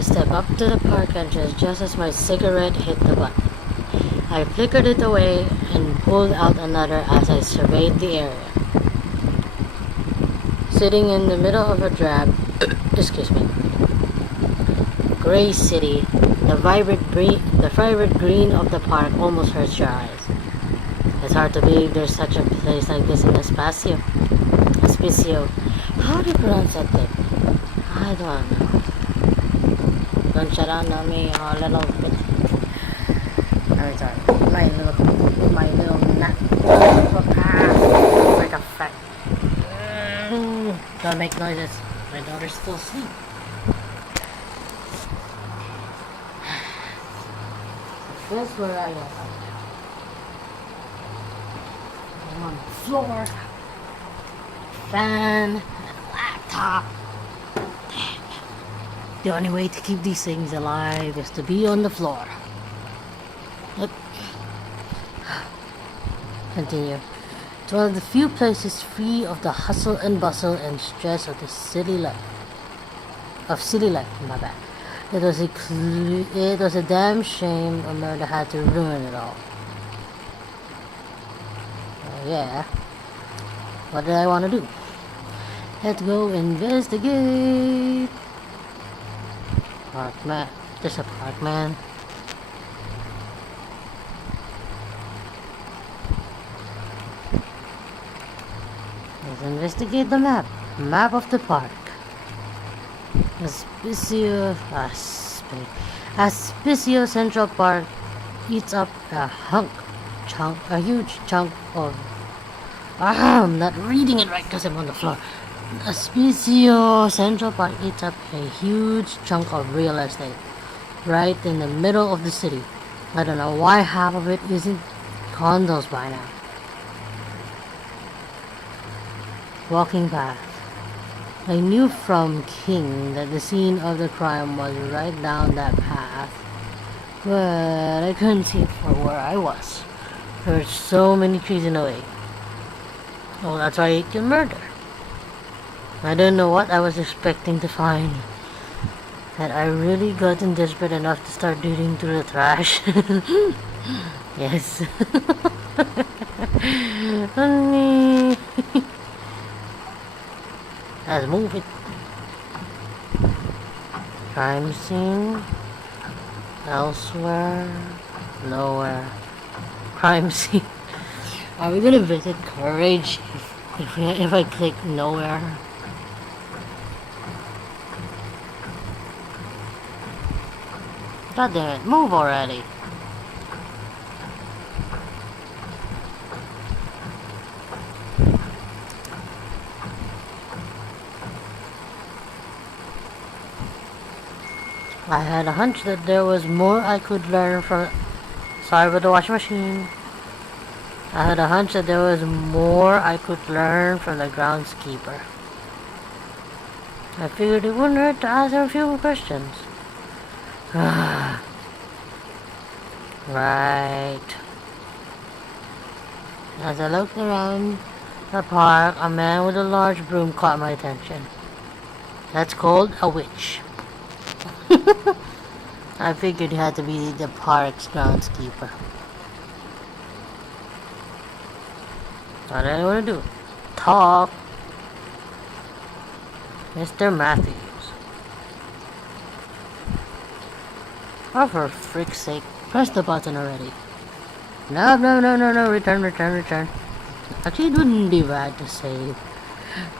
to step up to the park entrance just as my cigarette hit the button. I flickered it away and pulled out another as I surveyed the area. Sitting in the middle of a drab, gray city, the vibrant green of the park almost hurts your eyes. It's hard to believe there's such a place like this in Espacio. How do you pronounce that thing? I don't know. Don't shut on me a little bit. I'm sorry. My little nut. Like a fat. Don't make noises. My daughter's still asleep. That's where I am. I'm on the floor. Fan and laptop. Damn. The only way to keep these things alive is to be on the floor. Yep. Continue. It's one of the few places free of the hustle and bustle and stress of the city life. My bad. It was a damn shame America had to ruin it all. Yeah. What did I want to do? Let's go investigate. Park man. There's a park man. Let's investigate the map. Map of the park. Aspicio Central Park eats up a huge chunk of. I'm not reading it right because I'm on the floor. Aspicio Central Park eats up a huge chunk of real estate right in the middle of the city. I don't know why half of it isn't condos by now. Walking path. I knew from King that the scene of the crime was right down that path, but I couldn't see from where I was. There were so many trees in the way. Oh, that's why it can murder. I don't know what I was expecting to find. Had I really gotten desperate enough to start digging through the trash? Yes. Honey. Let's move it. Crime scene. Elsewhere. Nowhere. Crime scene. Are we gonna visit Courage if I click nowhere? God damn it, move already. I had a hunch that there was more I could learn from. Sorry about the washing machine. I had a hunch that there was more I could learn from the groundskeeper. I figured it wouldn't hurt to ask her a few questions. Right. As I looked around the park, a man with a large broom caught my attention. That's called a witch. I figured he had to be the park's groundskeeper. What did I want to do? Talk. Mr. Matthews. Oh, for frick's sake. Press the button already. No. Return. Actually, it wouldn't be bad to save.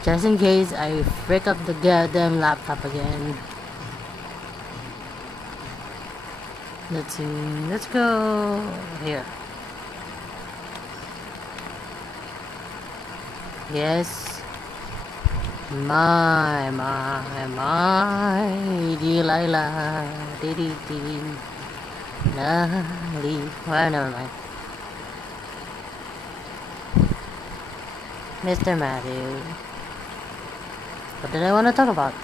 Just in case I frick up the goddamn laptop again. Let's see. Let's go here. Yes. My Delilah. Well, never mind. Mr. Matthews. What did I want to talk about?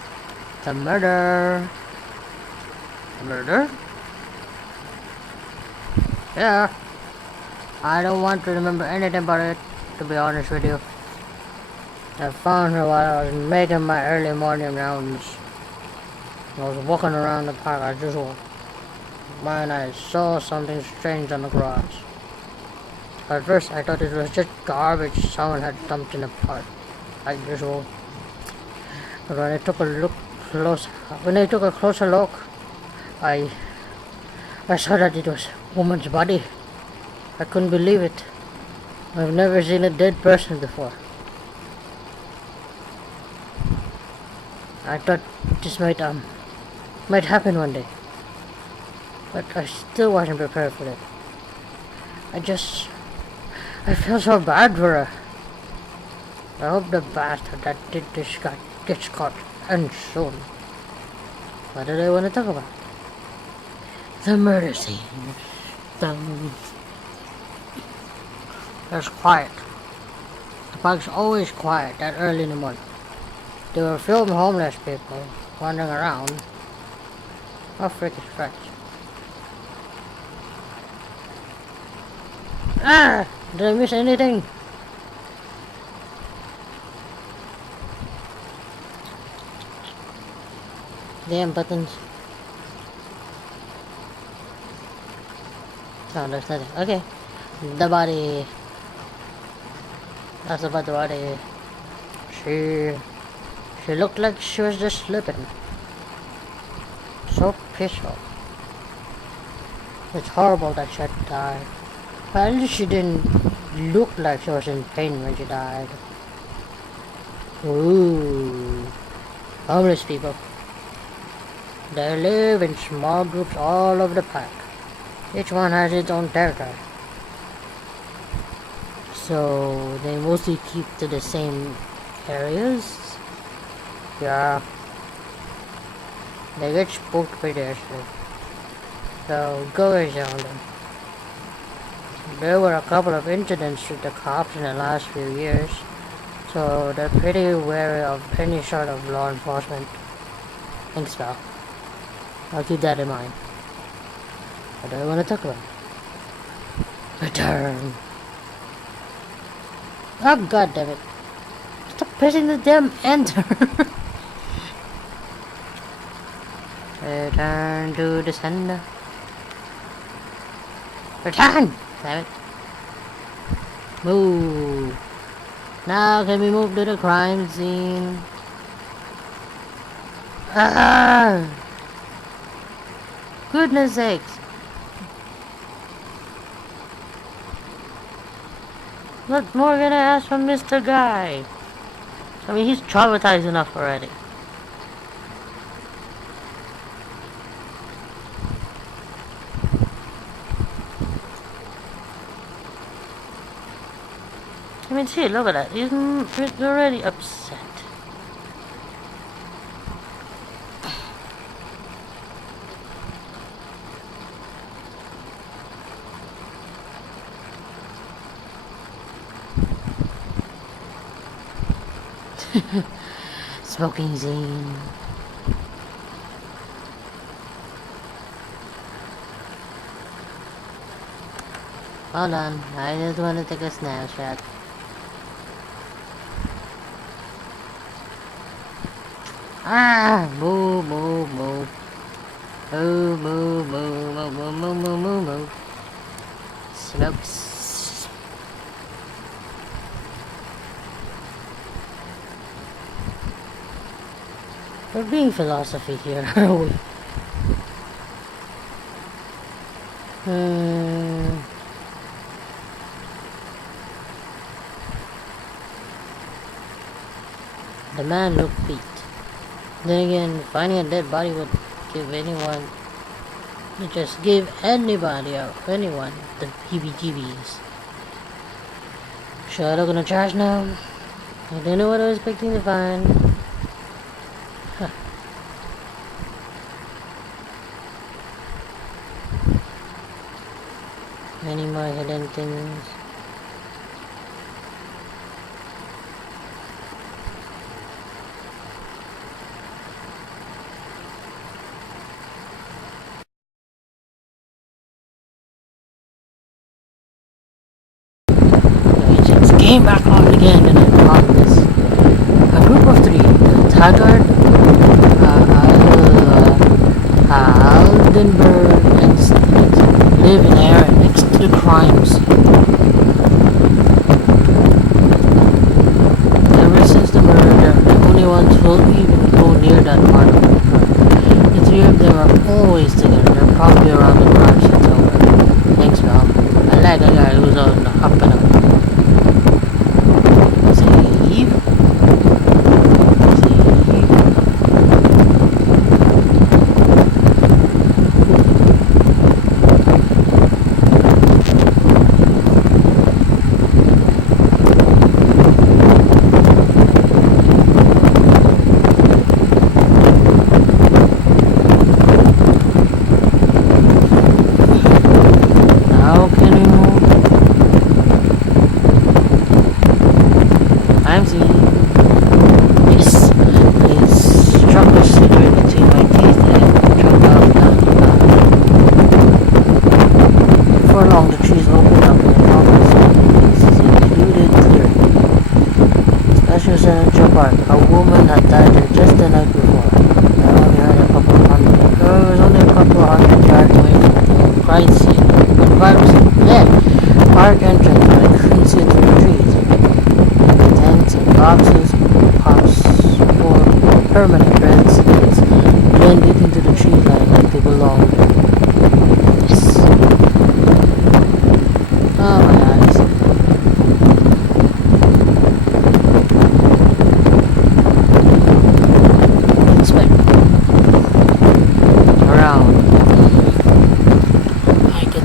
The murder. Murder? Yeah. I don't want to remember anything about it, to be honest with you. I found her while I was making my early morning rounds. I was walking around the park as usual when I saw something strange on the grass. At first I thought it was just garbage someone had dumped in the park, like usual. But when I took a closer look, I saw that it was a woman's body. I couldn't believe it. I've never seen a dead person before. I thought this might happen one day, but I still wasn't prepared for it. I feel so bad for her. I hope the bastard that did this gets caught, and soon. What did I want to talk about? The murder scene. There's quiet. The park's always quiet that early in the morning. There were few homeless people wandering around. How freaking fresh. Ah! Did I miss anything? Damn buttons. Oh, there's nothing. Okay. The body. That's about the body. She looked like she was just sleeping. So peaceful. It's horrible that she had died. But at least she didn't look like she was in pain when she died. Ooh. Homeless people. They live in small groups all over the park. Each one has its own territory. So they mostly keep to the same areas. Yeah. They get spooked pretty easily. So go easy on them. There were a couple of incidents with the cops in the last few years, so they're pretty wary of any sort of law enforcement. Thanks, pal. I'll keep that in mind. What do I want to talk about? Return. Oh, god damn it. Stop pressing the damn enter. Return to the sender. Return! Damn it. Move. Now can we move to the crime scene? Ah! Goodness sakes. What more can I ask from Mr. Guy? I mean, he's traumatized enough already. I mean, see, look at that. He's already upset. Smoking scene. Hold on, I just want to take a snapshot. Ah! Move, move, move. Move, move, move, move, move, move, move, move, move. Smokes. We're being philosophy here, are we? The man looked beat. Then again, finding a dead body would give anyone, just give anybody or anyone the heebie-jeebies. Should I look in the trash now? I don't know what I was expecting to find. Huh. Any more hidden things? Came back on again and I found this. A group of three, the Taggart, Aldenburg and Steve live in the area next to the crimes. Ever since the murder, the only ones who will even go near that part of the crime. The three of them are always together. They're probably around the crime scene somewhere. Thanks, Mel. I like a guy who's on the up and up. Steve? A woman had died there just the night before. I only heard a couple of hundred. It was only a couple of hundred yards away from the crime scene. But the crime scene, yeah, park entrance, but I couldn't see it through the trees. Tents and boxes, pops, or permanent residents blended into the tree line like they belonged. Yes. Oh my eyes.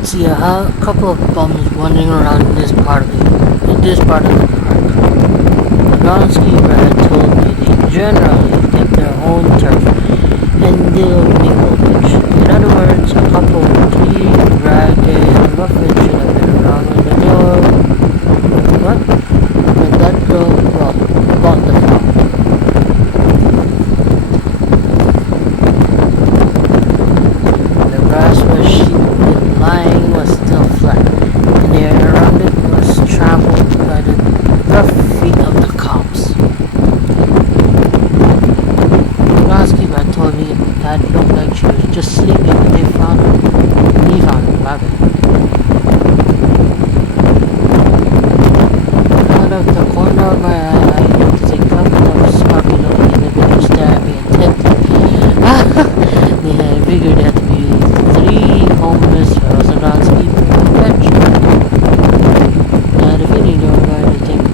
See a couple of bums wandering around in this part of the park. The groundskeeper had told me they generally kept their own turf and they'll mingle pitch. In other words, a couple of clean, ragged, and ruffians should have been around when the door. What? When that girl bought the farm. The grass was sheep. Lying was still flat, and the air around it was trampled by the rough feet of the cops. The groundskeeper had told me that it looked like she was just sleeping when they found her. He found her, my bad. Out of the corner of my eye, I noticed a couple of smarmy looking individuals staring me intently. I figured it had to be three homeless fellows and groundskeeper on the bench. I had a feeling they were going to take it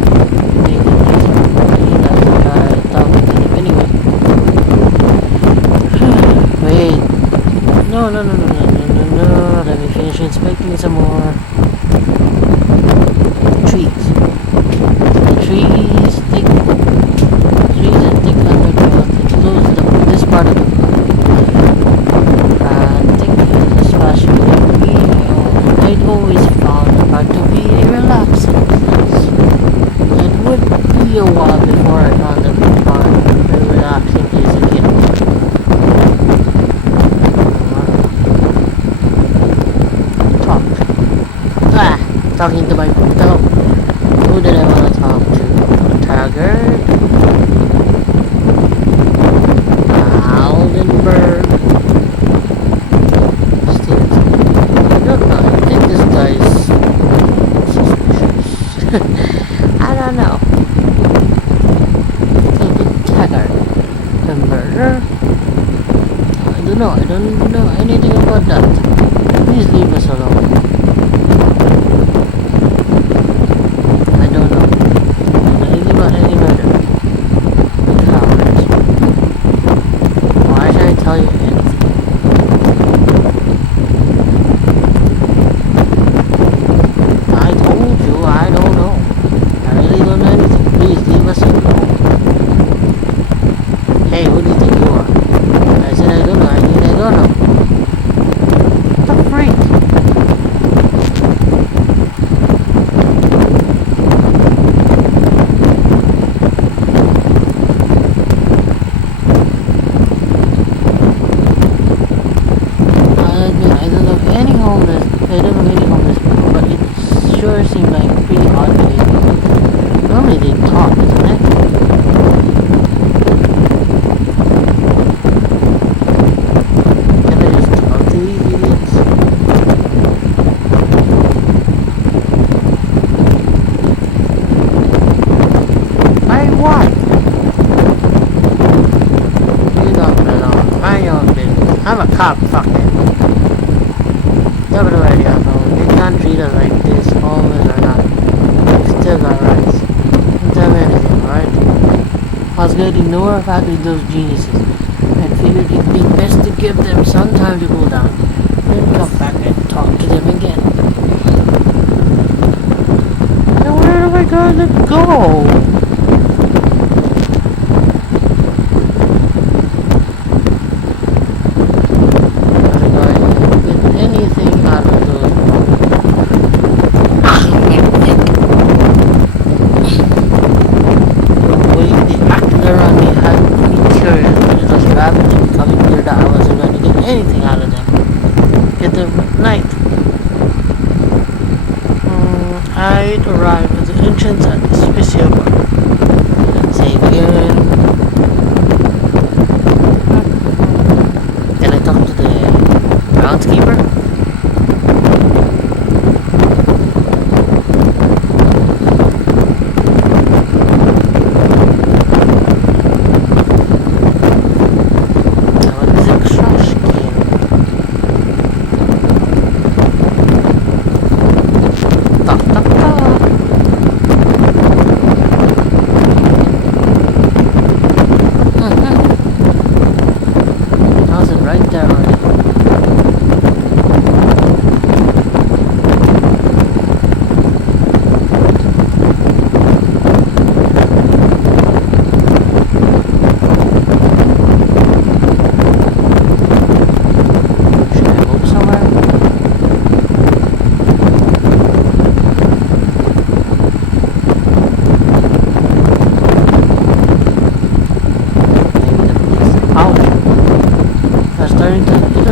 easy for me. That's why I thought we did it anyway. Wait. No. Let me finish inspecting some more. Trees. The trees and thick undergrowth enclose this part of the I'd always found the park to be a relaxing place. It would be a while before I found the park a relaxing place again. Talking to my dog. Who did I want to talk to? Taggart? Aldenburg? I don't know. Taggart. The murder? I don't know anything about that. Please leave us alone. I don't know anything about any murder. Cowards. Why should I tell you anything? I told you I don't know. I really don't know anything. Please leave us alone. Hey, who do you think you are? I said I don't know. I don't know. What the freak? I'm a cop, fuck it. Never idea, though. They can't treat us like this, homeless or not. We still got rights. Don't tell me anything, alright? I was getting nowhere back with those geniuses. I figured it'd be best to give them some time to cool down. Then come back and talk to them again. Now where am I going to go? Anything out of them. Get them at night. I'd arrive at the entrance at the Sofia bar. Save again. Then I talk to the groundskeeper.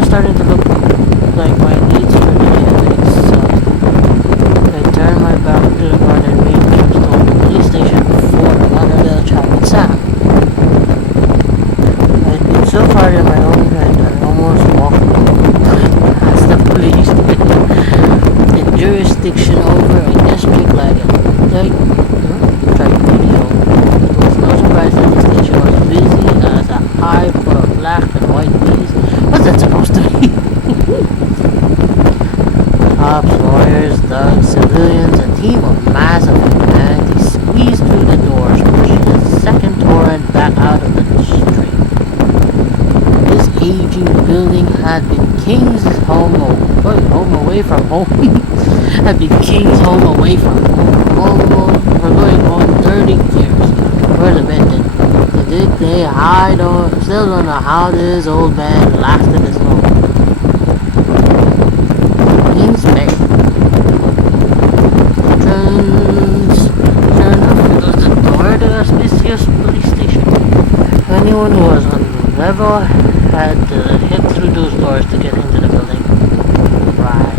Starting to look like my needs for the day, so I turned my back to the car and made trips to the police station before another little chat with Sam. I'd been so far in my own head that I almost walked past the police the jurisdiction over a district like tribunal. It was no surprise that the station was busy as a hive full of black and white bees. What's that supposed to be? Cops, lawyers, thugs, civilians, a team of massive humanity squeezed through the doors, pushing the second torrent back out of the street. This aging building had been King's home away from home. Had been King's home away from home almost for going on 30 years. Where's the bed? Did they hide or still don't know how this old man lasted this long? Inspect. Turn up the door to the suspicious police station. Anyone who was on the level had to hit through those doors to get into the building. Right.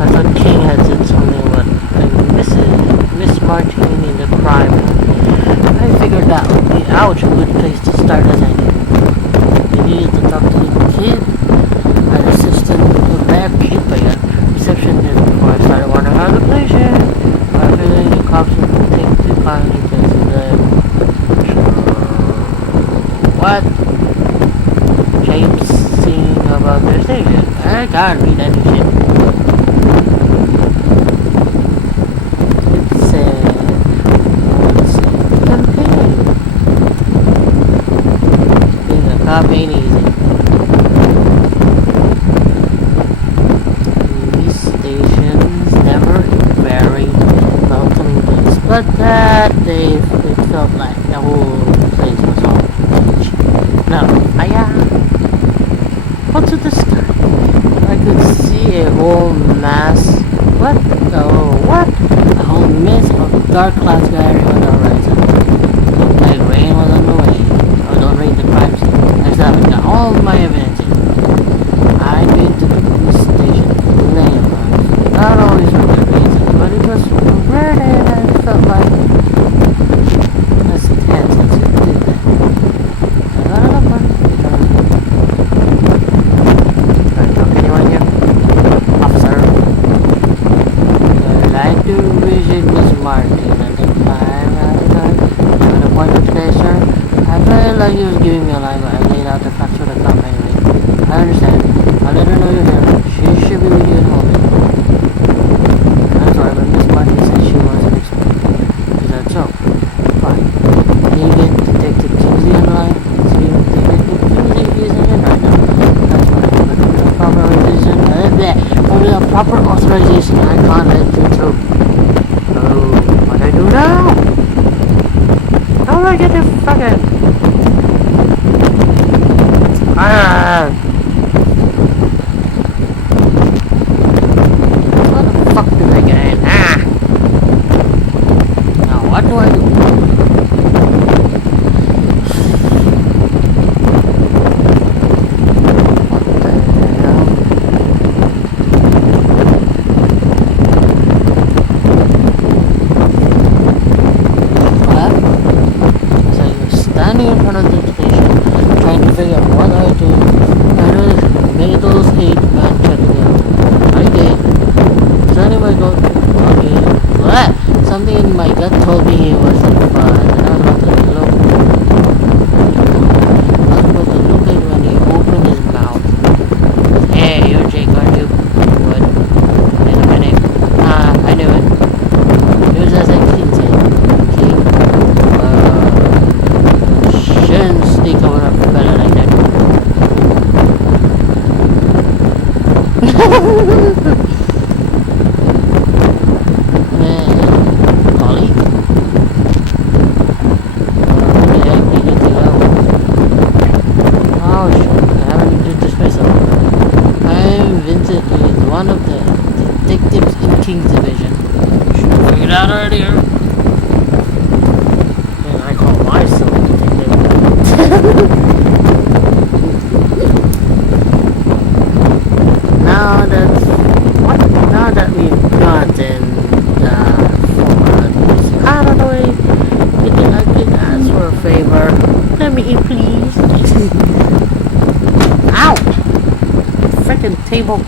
I thought King had said something about Miss Martin in the crime. I figured that would be a good place to start as I did. We needed to talk to the kid. An assistant was very beat by a reception desk before I started wondering how the place is. I feel the cops would take too kindly to the what? James singing about their station. I can't read any shit. Cop ain't easy. These stations never a very welcoming place, but that day it felt like the whole place was on beach. No, up to the sky. I could see a whole mass. What? Oh, what? A whole mist of dark clouds gathering on the horizon. Looked like rain was on the way. Oh, don't read the crime scene. I got all my evidence in. I'd been to the police station plenty of times. Not always for good reason, but it was rare that I felt like that's tense since it did that. I got enough fun. Can I talk to anyone here? Officer. I'd like to visit Miss Martin at the time. An appointment today, sir? I felt like he was giving me a line, but I laid out the facts for the cop anyway. proper authorization. I can't let you through. Oh, what do I do now? How do I get the fucking... How the fuck do I get in? Now what do I do? In front of the station, trying to figure out what I do. I noticed Mato's 8-man shotgun. I did. Anyway, go. Okay. What? Something in my gut told me it wasn't fun, and I was about to look. I was about to look at when he opened his mouth. Hey, you're Jake, aren't you? What? Wait a minute. I knew it. It was as I said. Shouldn't sneak over a fella like that. Colleague? What the heck did you think I was? Oh shit, I haven't been dismissed already. I'm Vincent with one of the detectives in King's Division. Should have figured out earlier. And I call myself detective. Now that we've gotten the formalities out of the way, I can ask for a favor. Let me eat, please. Ow! Frickin' table.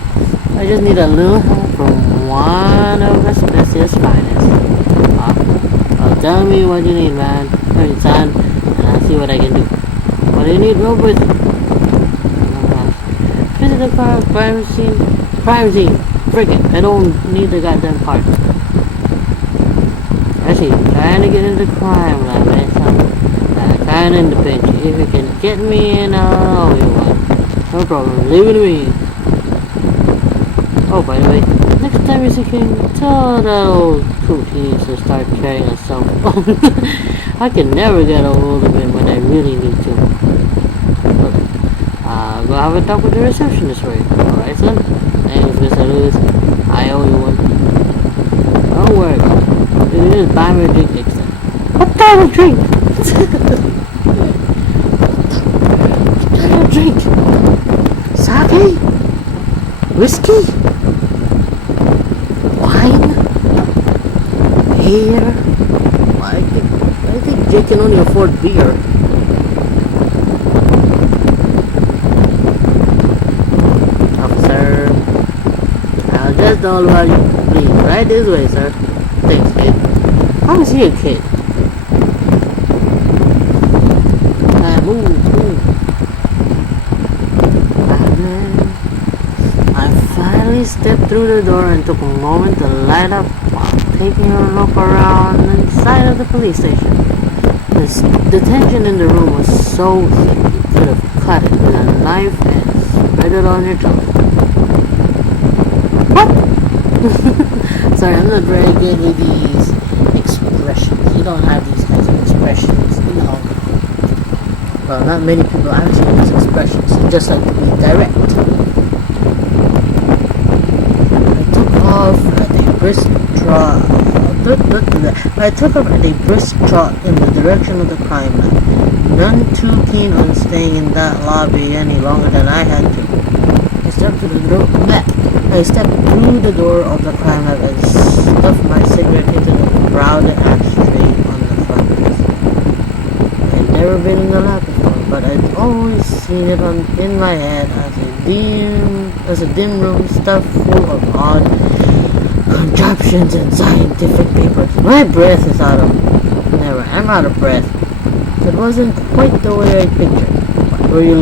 I just need a little help from one of AKSYS finest. Tell me what you need, man. Hurry, son, and I'll see what I can do. What do you need rope with? Visit the crime scene. Crime scene. Frick it. I don't need the goddamn part. Actually, trying to get into crime lab, eh? Kinda in the pinch. If you can get me in, I'll owe you one. No problem. Leave it to me. Oh, by the way, next time you see King, tell that old coot he needs to start carrying a cell phone. I can never get a hold of him when I really need to. Look, go have a talk with the receptionist for you. Alright, son? Thanks, Mr. Lewis. I owe you one. Don't worry about it. You can just buy me a drink next time. What kind of drink? What kind of drink? Sake? Whiskey? Wine? Beer? I think Jake can only afford beer. Officer, I'll just all while you please. Right this way, sir. Thanks, kid. How is he a kid? Move. I finally stepped through the door and took a moment to light up while taking a look around inside of the police station. The tension in the room was so thick you could have cut it with a knife and spread it on your tongue. What? Sorry, I'm not very good with these expressions. You don't have these kinds of expressions, you know. Well, not many people actually use expressions. They just like to be direct. I took off at a brisk trot in the direction of the crime lab, none too keen on staying in that lobby any longer than I had to. I stepped through the door of the crime lab and stuffed my cigarette into the crowded ashtray on the front desk. I had never been in the lab before, but I'd always seen it in my head as a dim room stuffed full of odd contraptions and scientific papers. My breath is out of... I'm out of breath. It wasn't quite the way I pictured. Where you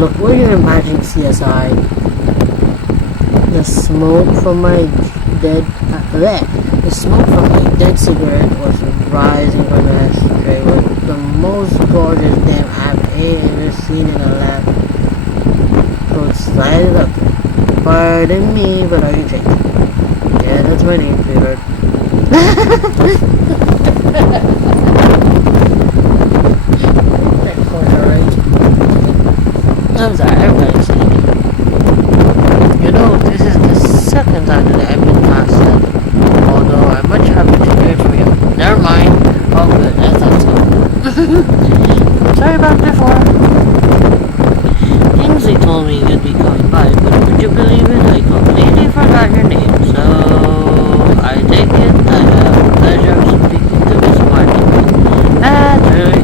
imagining CSI. The smoke from my dead cigarette was rising from the ashtray with the most gorgeous damn I've ever seen in a lab. So it slided up. Pardon me, but are you drinking? What's my name, favorite? I'm sorry, everybody's sleeping. You know, this is the second time today I've been fasted. Although I'm much happy to hear it from you. Never mind. Oh good, I thought so. Sorry about before. Kingsley told me you'd be coming by, but would you believe it? I completely forgot your name. So I take it I have the pleasure of speaking to Miss Martin. Naturally.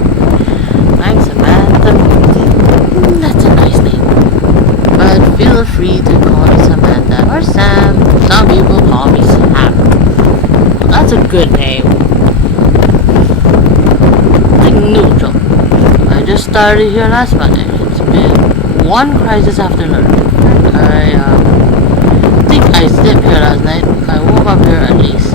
I'm Samantha. That's a nice name. But feel free to call me Samantha or Sam. Some people call me Sam. Well, that's a good name. Like neutral. I just started here last Monday. It's been one crisis after another. I think I slept here last night. I woke up here at least.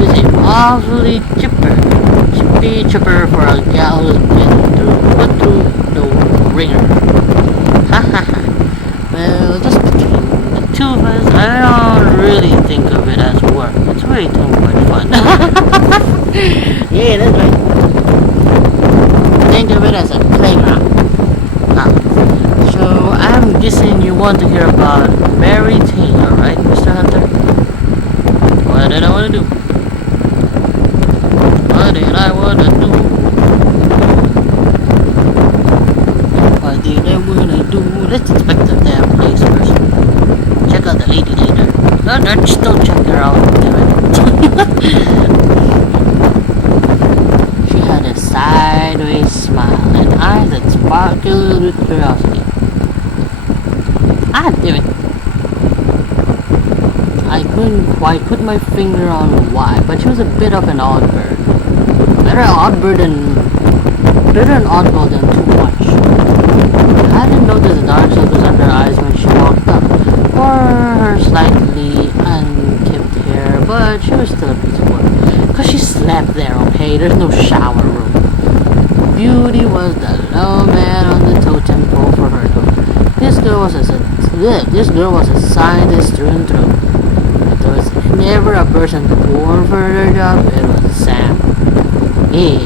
You seem awfully chipper for a gal who's been put through the ringer. Ha ha ha. Well, just between the two of us, I don't really think of it as work. It's way too much fun. Yeah, that's right. Think of it as a playground. So I'm guessing you want to hear about Mary Taylor, right, Mr. Hunter? What did I want to do? What did I want to do? What did I want to do? Let's inspect the damn place first. Check out the lady later. No, just don't check her out. She had a sideways smile and eyes that sparkled with curiosity. Ah, damn it. I couldn't quite put my finger on why, but she was a bit of an odd bird. Better an oddball than too much. I didn't notice the dark circles under her eyes when she walked up, or her slightly unkempt hair, but she was still a piece of work. Cause she slept there, okay? There's no shower room. Beauty was the low man on the totem pole for her though. This girl was a scientist through and through. If there was never a person born for her job, it was Sam. Yeah.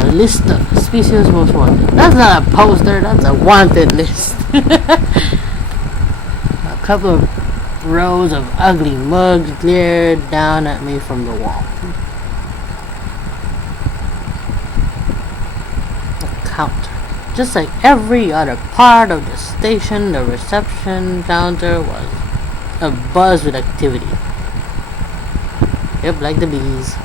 A list of species most wanted. That's not a poster, that's a wanted list. A couple of rows of ugly mugs glared down at me from the wall. The counter. Just like every other part of the station, the reception counter was abuzz with activity. Yep, like the bees.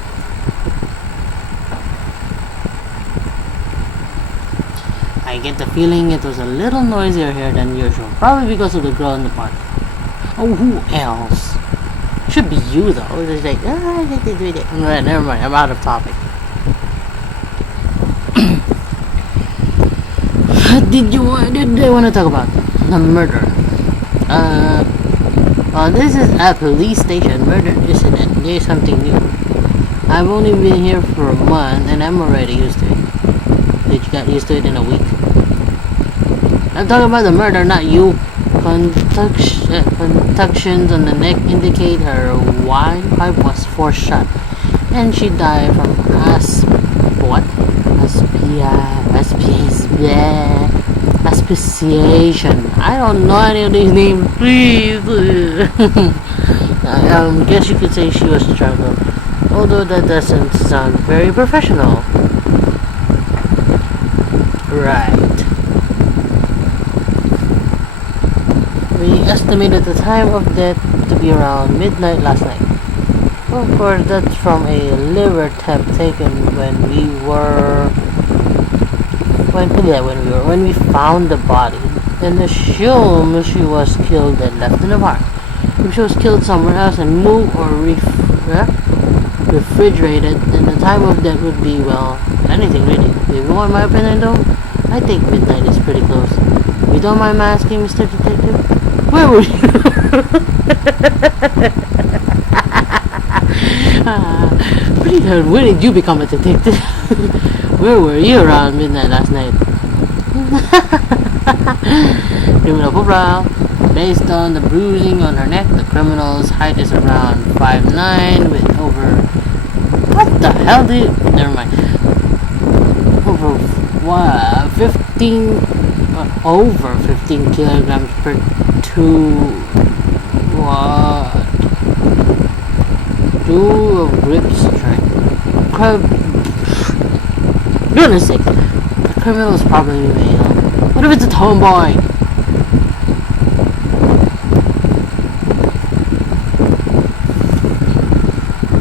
I get the feeling it was a little noisier here than usual, probably because of the girl in the park. Oh, who else? Should be you though. It's like, Alright, never mind, I'm out of topic. What did they want to talk about? The murder. This is a police station. Murder isn't it? There's something new. I've only been here for a month and I'm already used to it. Did you get used to it in a week? I'm talking about the murder, not you. Contusions on the neck indicate her windpipe was force shot, and she died from asphyxiation. I don't know any of these names. Please. Guess you could say she was strangled, although that doesn't sound very professional. Right. We estimated the time of death to be around midnight last night. Of course, that's from a liver tap taken when we found the body, and assume she was killed and left in the park. If she was killed somewhere else and moved or refrigerated, then the time of death would be, well, anything really. If you want my opinion though, I think midnight is pretty close. You don't mind my asking, Mr. Detective? Where were you? Pretty hard. When did you become a detective? Where were you around midnight last night? Criminal profile. Based on the bruising on her neck, the criminal's height is around 5'9" with over... What the hell Never mind. Over 15... over 15 kilograms per 2... What? 2 of grip strength. Goodness sake. The criminal is probably male. What if it's a tomboy?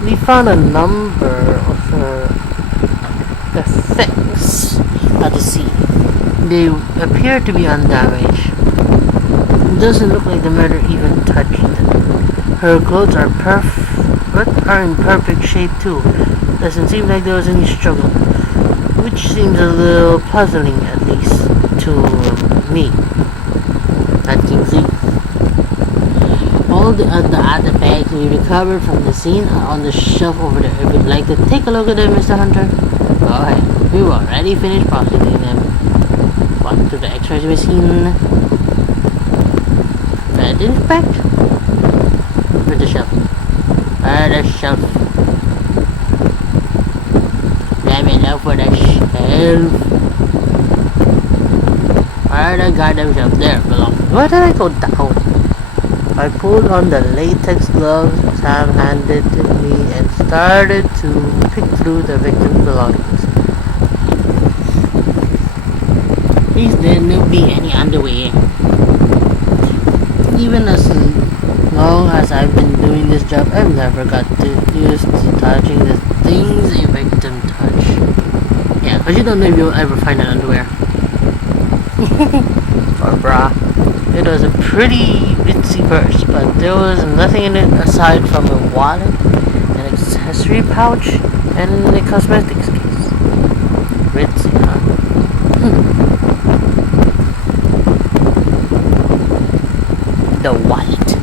We found a number of her effects at the scene. They appear to be undamaged. It doesn't look like the murder even touched them. Her clothes are in perfect shape too. Doesn't seem like there was any struggle, which seems a little puzzling, at least to me. At Kingsley. All the other bags we recovered from the scene are on the shelf over there. If you'd like to take a look at them, Mr. Hunter, go ahead. We've already finished processing them. Back to the X-ray machine. Red inspect. Where's the shelf? Where's the shelf? Let me look for the shelf. Where's the goddamn shelf? There it belongs. Where did I go down? I pulled on the latex gloves Sam handed to me and started to pick through the victim's belongings. Please there not be any underwear. Even as long as I've been doing this job, I've never got used to touching the things a victim touch. Yeah, because you don't know if you'll ever find an underwear. Or bra. It was a pretty ritzy purse, but there was nothing in it aside from a wallet, an accessory pouch, and a cosmetics case. Ritzy, huh? The wallet.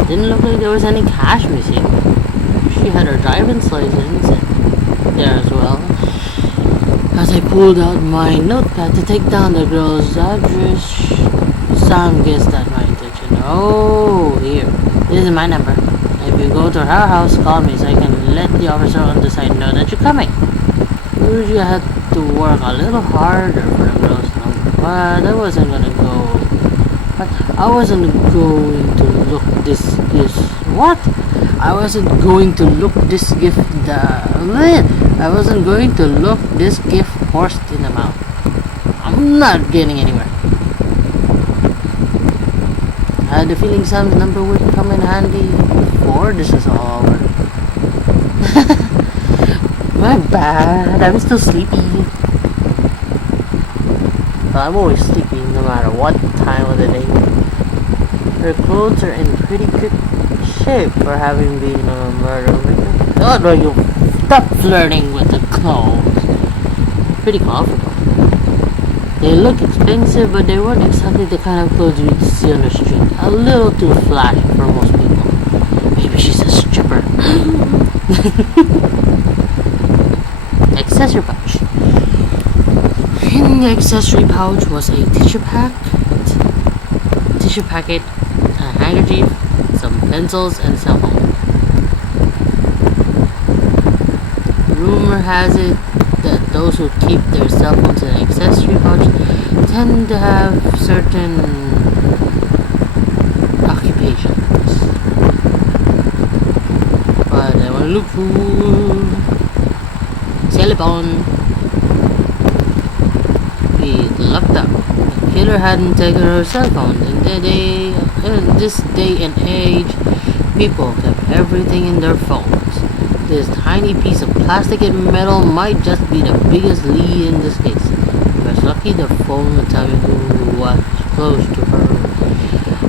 It didn't look like there was any cash missing. She had her driver's license there as well. As I pulled out my notepad to take down the girl's address, Sam guessed at my intention. Oh, here. This is my number. If you go to her house, call me so I can let the officer on the side know that you're coming. Usually I had to work a little harder for the girl's number, but I wasn't gonna go. But I wasn't going to look this what? I wasn't going to look this gift I wasn't going to look this gift horsed in the mouth. I'm not getting anywhere. I had the feeling Sam's number would come in handy before this is all over. My bad, I'm still sleepy. Well, I'm always sleepy no matter what time of the day. Her clothes are in pretty good shape for having been a murder victim. Oh no, you stop flirting with the clothes. Pretty comfortable. They look expensive, but they weren't exactly the kind of clothes you'd see on the street. A little too flashy for most people. Maybe she's a stripper. Accessory pouch. In the accessory pouch was a tissue packet, a handkerchief, some pencils, and cell phone. Rumor has it that those who keep their cell phones in an accessory pouch tend to have certain occupations. But I want to look for cell phone. We looked up. The killer hadn't taken her cell phone. In this day and age, people kept everything in their phones. This tiny piece of plastic and metal might just be the biggest lead in this case. If I was lucky, the phone would tell me who was close to her.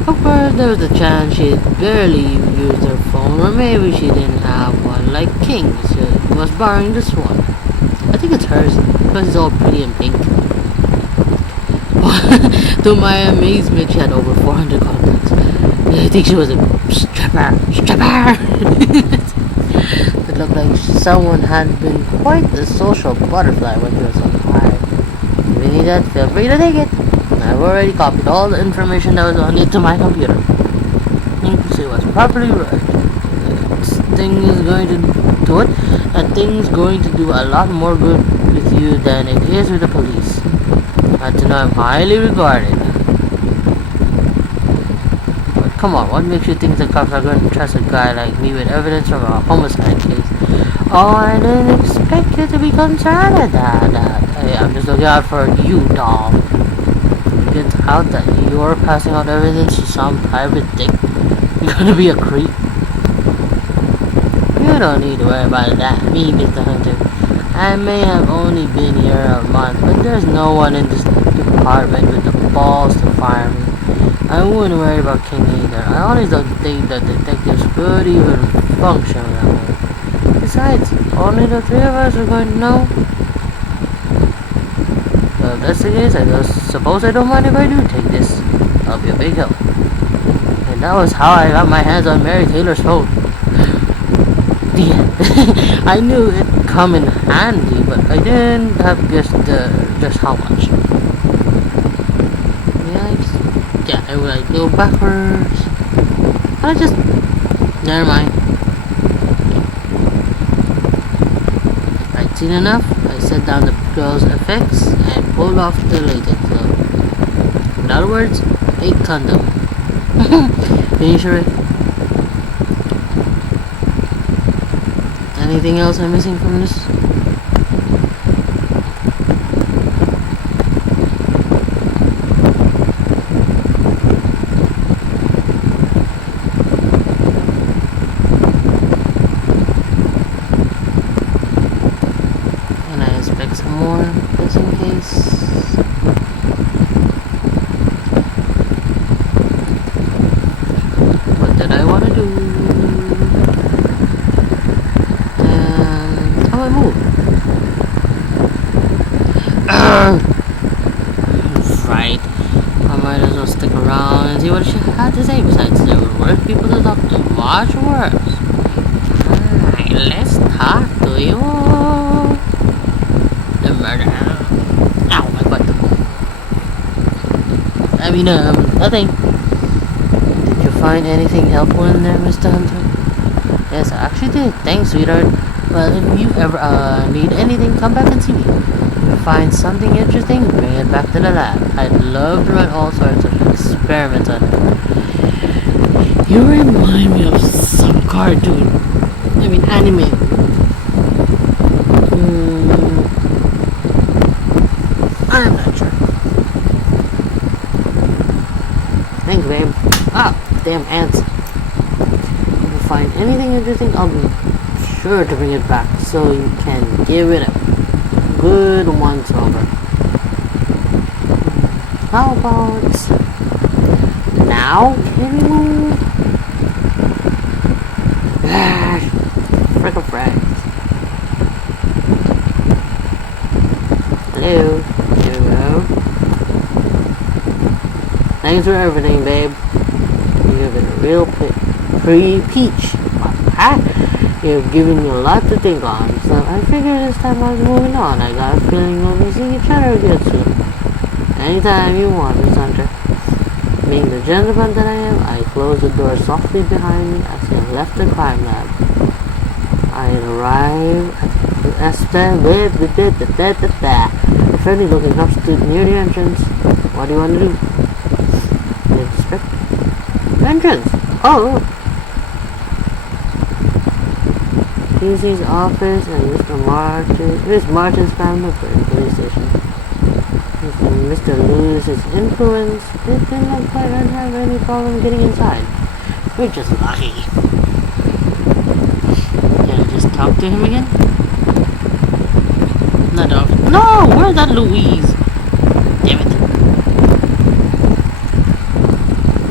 Of course, there was a chance she'd barely used her phone, or maybe she didn't have one like King. She was borrowing this one. I think it's hers, because it's all pretty and pink. To my amazement, she had over 400 contacts. I think she was a stripper. It looked like someone had been quite the social butterfly when she was on fire. If you need that, feel free to take it. I've already copied all the information that was on it to my computer. You can see what's properly right. This thing is going to do it. That thing's going to do a lot more good with you than it is with the police. To know I'm highly regarded. But come on, what makes you think the cops are going to trust a guy like me with evidence from a homicide case? Oh, I didn't expect you to be concerned with that. Hey, I'm just looking out for you, doll. It gets out that you're passing out evidence to some private dick. You're gonna be a creep. You don't need to worry about that, me, Mr. Hunter. I may have only been here a month, but there's no one in this department with the balls to fire me. I wouldn't worry about King either. I honestly don't think that detectives could even function that way. Besides, only the three of us are going to know. Well, if that's the case, I suppose I don't mind if I do take this. I'll be a big help. And that was how I got my hands on Mary Taylor's phone. Yeah, I knew it'd come in handy, but I didn't have guessed just how much. Yeah, I would go backwards. Never mind. I'd seen enough. I set down the girl's effects and pulled off the latex glove. In other words, a condom. Finish it. Anything else I'm missing from this? And I expect some more just in case. What did I want to do? Right. I might as well stick around and see what she had to say. Besides, there were worse people to talk to. Much worse. Alright, let's talk to you. The murder. Ow, my butt. Nothing. Did you find anything helpful in there, Mr. Hunter? Yes, I actually did. Thanks, sweetheart. Well, if you ever need anything, come back and see me. If you find something interesting, bring it back to the lab. I'd love to run all sorts of experiments on it. You remind me of some cartoon. Anime. I'm not sure. Thanks, babe. Ah, damn ants. If you find anything interesting, I'll be sure to bring it back so you can give it a good once over. How about now? Can we move? Frick frick. Hello. Here we go. Thanks for everything, babe. You've been a real peach. You've given me a lot to think on, so I figured this time I was moving on. I got a feeling we'll be seeing each other again soon. Anytime you want, Miss Hunter. Being the gentleman that I am, I closed the door softly behind me as I left the crime lab. I arrived at the friendly looking cop stood near the entrance. What do you want to do? Inspect? Entrance! Oh! PC's office and Miss Martin's family for the police station. Mr. Lewis's influence, it didn't look like I'd have any problem getting inside. We're just lucky. Can I just talk to him again? No, where's that Louise? Damn it.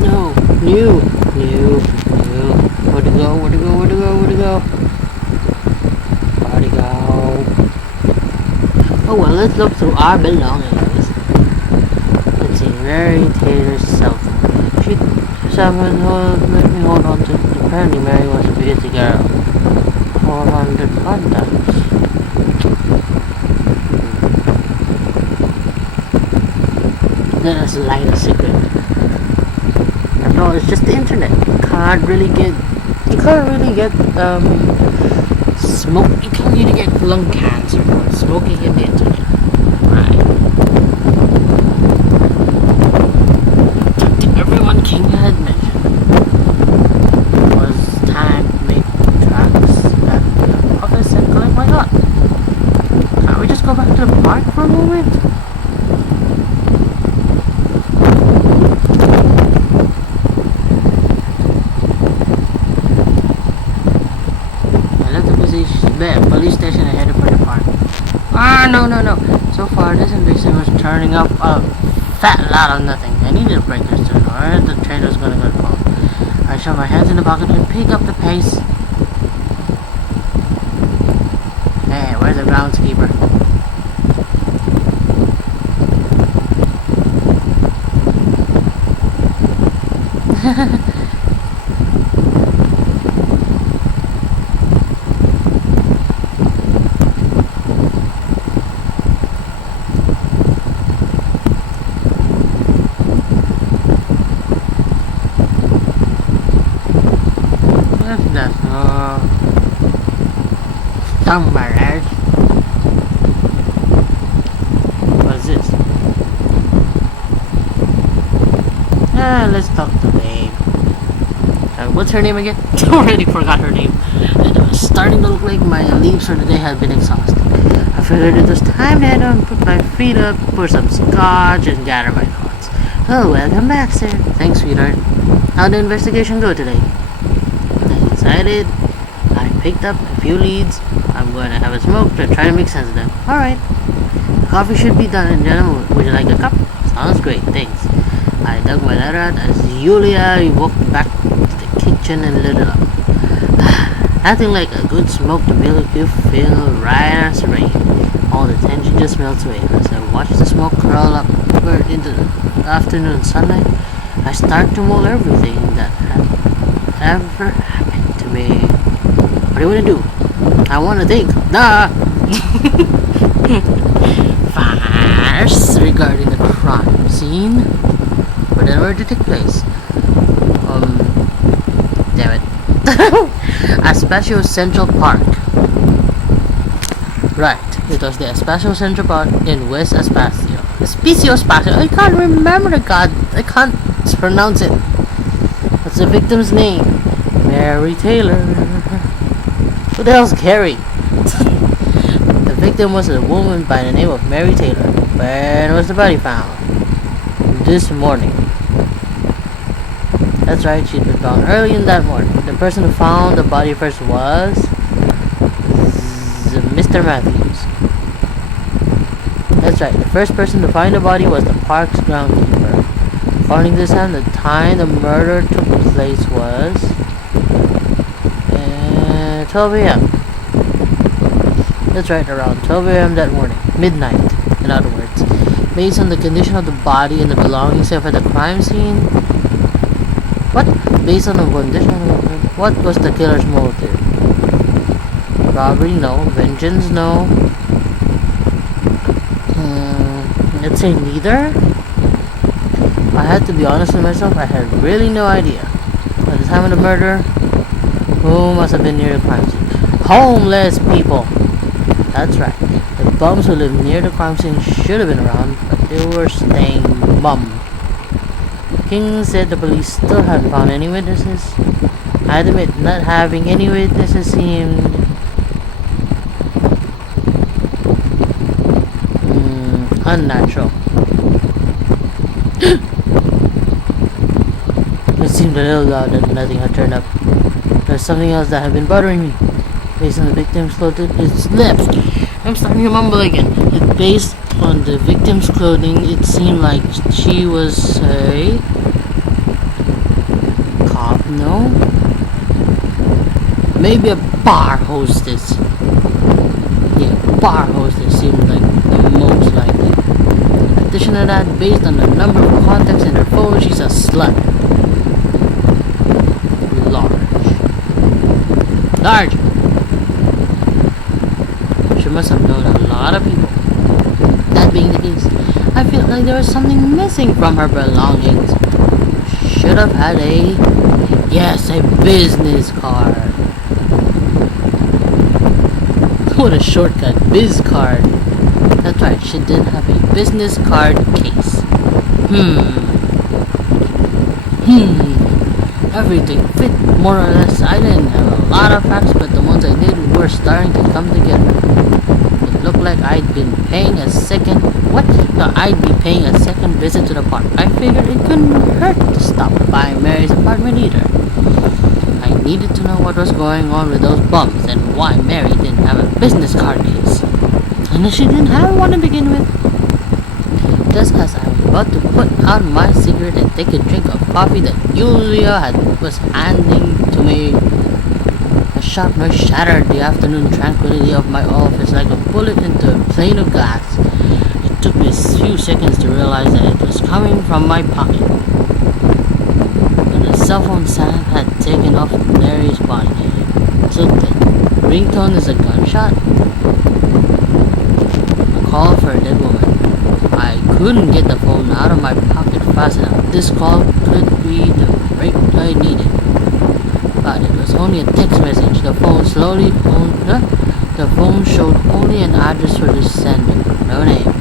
No, new. Where'd it go? Oh well, let's look through our belongings. Let's see, Mary Taylor's cell phone. She let me hold on to. Apparently Mary was a busy girl. 400 contacts. let us light a cigarette. After all, it's just the internet. You can't really get smoke. You can't really get lung cancer from smoking in the internet. Right. Everyone King had mentioned was time to make tracks at the office and collect my yacht. Can't we just go back to the park for a moment? I left the police station and headed for the park. Ah, no. So far, this invasion was turning up a fat lot of nothing. I needed a break this turn, or the train was gonna go to fall. I shoved my hands in the pocket and pick up the pace. Hey, where's the groundskeeper? Somewhere. What's this? Let's talk to babe. What's her name again? I already forgot her name. It was starting to look like my leaves for the day had been exhausted. I figured it was time to head on, put my feet up, pour some scotch, and gather my thoughts. Oh, welcome back, sir. Thanks, sweetheart. How'd the investigation go today? I decided I picked up a few leads. I'm going to have a smoke to try to make sense of them. Alright. The coffee should be done in gentlemen. Would you like a cup? Sounds great, thanks. I dug my letter out as Julia walked back to the kitchen and lit it up. Nothing like a good smoke to make you feel right as rain. All the tension just melts away. As I watch the smoke curl upward into the afternoon sunlight, I start to mull everything that had ever happened to me. What do you want to do? I want to think. Duh! First, regarding the crime scene, where did it take place? Damn it. Especial Central Park. Right, it was the Especial Central Park in West Espacio. Espacio. I can't remember the god. I can't pronounce it. What's the victim's name? Mary Taylor. Who the hell's Carrie? The victim was a woman by the name of Mary Taylor. Where was the body found? This morning. That's right, she'd been found early in that morning. The person who found the body first was Mr. Matthews. That's right, the first person to find the body was the park's groundskeeper. According to this time, the time the murder took place was 12 a.m. That's right, around 12 a.m. that morning. Midnight, in other words. Based on the condition of the body and the belongings of the crime scene. What? Based on the condition of the body, what was the killer's motive? Robbery? No. Vengeance? No. Let's say neither. I had to be honest with myself, I had really no idea. At the time of the murder, who must have been near the crime scene? Homeless people! That's right. The bums who lived near the crime scene should have been around, but they were staying mum. King said the police still hadn't found any witnesses. I admit not having any witnesses seemed unnatural. It seemed a little loud that nothing had turned up. There was something else that had been bothering me. Based on the victim's clothing, it's lips. I'm starting to mumble again. Based on the victim's clothing, it seemed like she was a cop, no? Maybe a bar hostess. Yeah, bar hostess seemed like the most likely. In addition to that, based on the number of contacts in her phone, she's a slut. Large. She must have known a lot of people. That being the case, I I feel like there was something missing from her belongings. Should have had a business card. What a shortcut, biz card. That's right, she did have a business card case. Everything fit more or less. I didn't have a lot of facts, but the ones I did were starting to come together. It looked like I'd be paying a second visit to the park. I figured it couldn't hurt to stop by Mary's apartment either. I needed to know what was going on with those bums and why Mary didn't have a business card case. And she didn't have one to begin with. Just as I was about to put out my cigarette and take a drink of coffee that Julia was handing to me, a sharp noise shattered the afternoon tranquility of my office like a bullet into a pane of glass. It took me a few seconds to realize that it was coming from my pocket. When the cell phone sound had taken off Mary's body, so the ringtone is a gunshot. A call for a dead woman. I couldn't get the phone out of my pocket fast enough. This call could be the break I needed. But it was only a text message. The phone showed only an address for the sender, no name.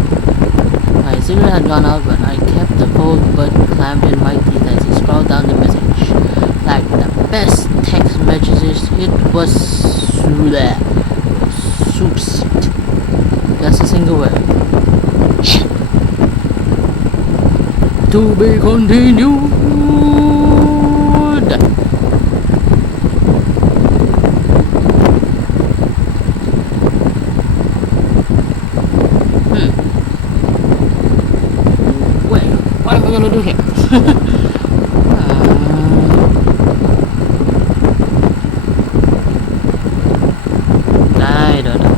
My cigarette had gone out, but I kept the cold bud clamped in my teeth as I scrolled down the message. Like the best text messages, it was soups. Just a single word. To be continued. Well, what am I gonna do here? I don't know.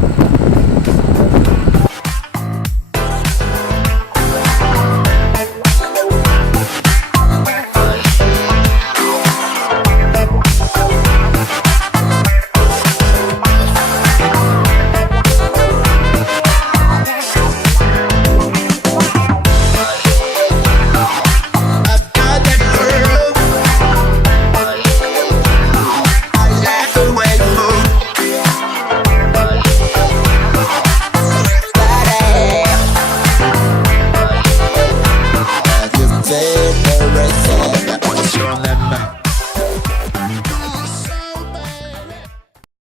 Take a rest.